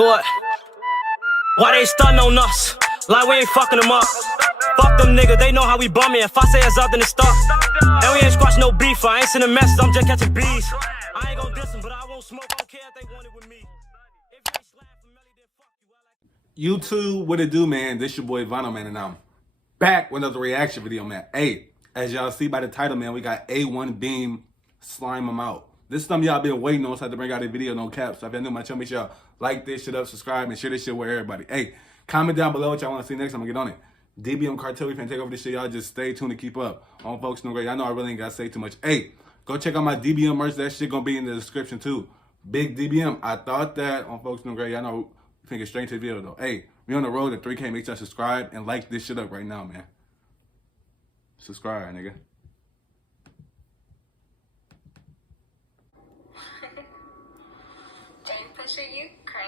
Do it. Why they stuntin' on us? Like we ain't fucking them up. Fuck them niggas, they know how we bumming. If I say it's up, then it's stuck. And we ain't squashing no beef. I ain't sending messages, I'm just catching bees. I ain't gon' diss them, but I won't smoke. I don't care if they want it with me. YouTube, what it do, man? This your boy Vonno, man, and I'm back with another reaction video, man. Hey, as y'all see by the title, man, we got A1Beam slime them out. This is something y'all been waiting on, so I had to bring out a video, no cap. So if y'all new to my channel, make sure y'all like this shit up, subscribe, and share this shit with everybody. Hey, comment down below what y'all want to see next. I'm gonna get on it. DBM cartel, we finna take over this shit. Y'all just stay tuned to keep up on folks. No great. Y'all know I really ain't gotta say too much. Hey, go check out my DBM merch. That shit gonna be in the description too. Big DBM. I thought that on folks. No great. Y'all know we finna get straight to the video though. Hey, we on the road to 3K. Make sure y'all subscribe and like this shit up right now, man. Subscribe, nigga. You crazy.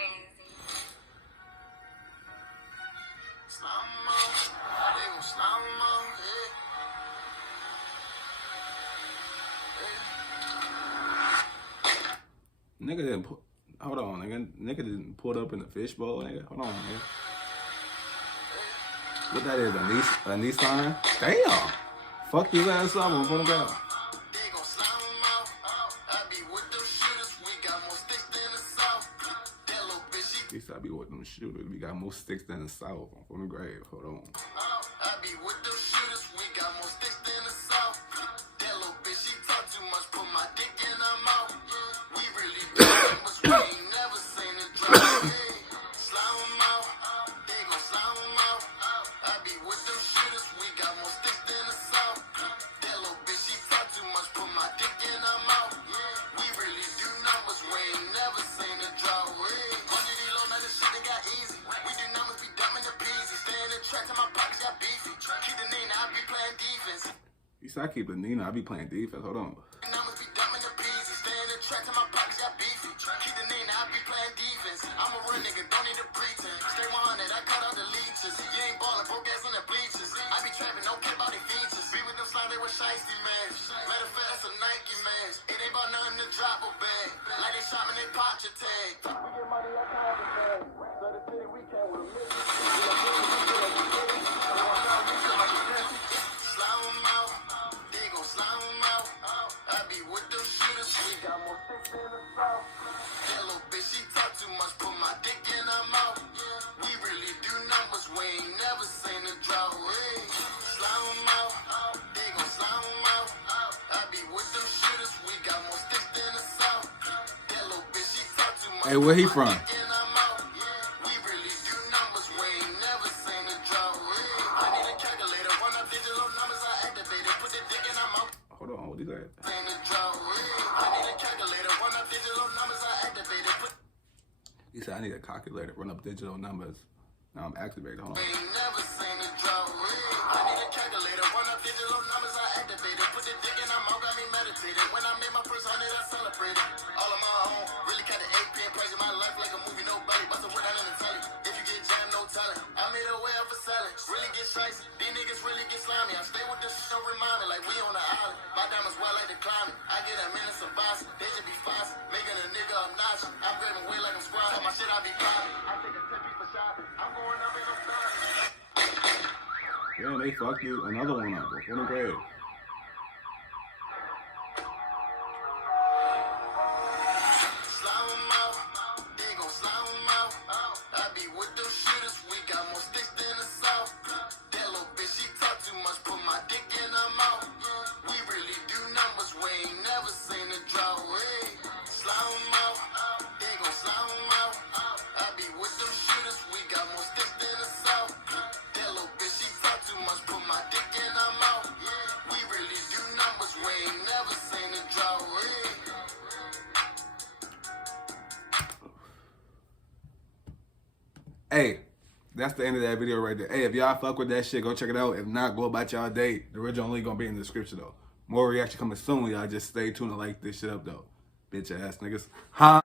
Nigga didn't put. Hold on, nigga. Nigga didn't put up in the fishbowl, nigga. Hold on, nigga. What that is? A Nissan? Damn. Fuck his ass up on front of God. He said I be with them shooters. We got more sticks than the South. On the grave. Hold on. I be with them shooters. We got more sticks than the South. That little bitch, she talk too much. Put my dick in her mouth. We really do numbers. We ain't never seen it drop. Slime them out. They gon' slime them out. I be with them shooters. We got more sticks than the South. That little bitch, she talk too much. Put my dick in her mouth. We really do numbers. We ain't never seen it drop. He said I keep the Nina, I be playing defense. Hold on. I'm a real nigga, don't need a pretend. Stay 100, I cut out the leeches. You ain't ballin', broke ass on the bleachers. I be trapping, don't care about the features. Be with them slime, they were shiesty, man. Matter of fact, that's a Nike, man. It ain't about nothing to drop a bag. Like they shot me, they popped your tag. We get money, I call the bag. So the city, we can't with a mission. Slime them out. They gon' slime them out. I be with them shooters. We got more sticks in the South. That little bitch, she talk too much. Put my dick in her mouth. We really do numbers. We ain't never seen a drought. Slime them out. They gon' slime them out. I be with them shooters. We got more sticks than the South. That little bitch, she talk too much. Hey, where he from? We really do numbers. We ain't never seen a drought. I need a calculator. Run up digital numbers. I activate it. Put the dick in her mouth. Hold on, what is that? He said I need a calculator, run up digital numbers. Now I'm activated. Hold on. Ain't never seen a drought. I need a calculator, run up digital numbers, I activated. Put the dick in her mouth, got me meditated. When I made my first 100, I celebrated. All of my own, really kind of AP and praising my life like a movie, nobody bust a word out in the telly. If you get jammed, no talent. I made a way up for salad. Really get shicey, these niggas really get slimy. I stay with this shit, don't remind me like we on the island. My diamonds well like the climate. I get a minute of boss, they just be fast. Making a nigga obnoxious. I'm grabbing weight like I'm squad. Talk my shit, I be popping. I take a 10 piece for shopping. I'm going up in the stars. Yeah, they fucked you another one up. On the grave. Slime them out. They gon' slime them out. I be with them shooters. We got more sticks than the South. That little bitch, she talk too much. Put my dick in her mouth. We really do numbers. We ain't never seen a drought. Slime them out. They gon' slime them out. I be with them shooters. We got more sticks than the South. That little bitch, she talk too much. Put my dick in her mouth. We really do numbers. We ain't never seen a drought. Hey, that's the end of that video right there. Hey, if y'all fuck with that shit, go check it out. If not, go about y'all day. The original link gonna be in the description though. More reaction coming soon. Y'all just stay tuned and like this shit up though. Bitch ass niggas. Huh?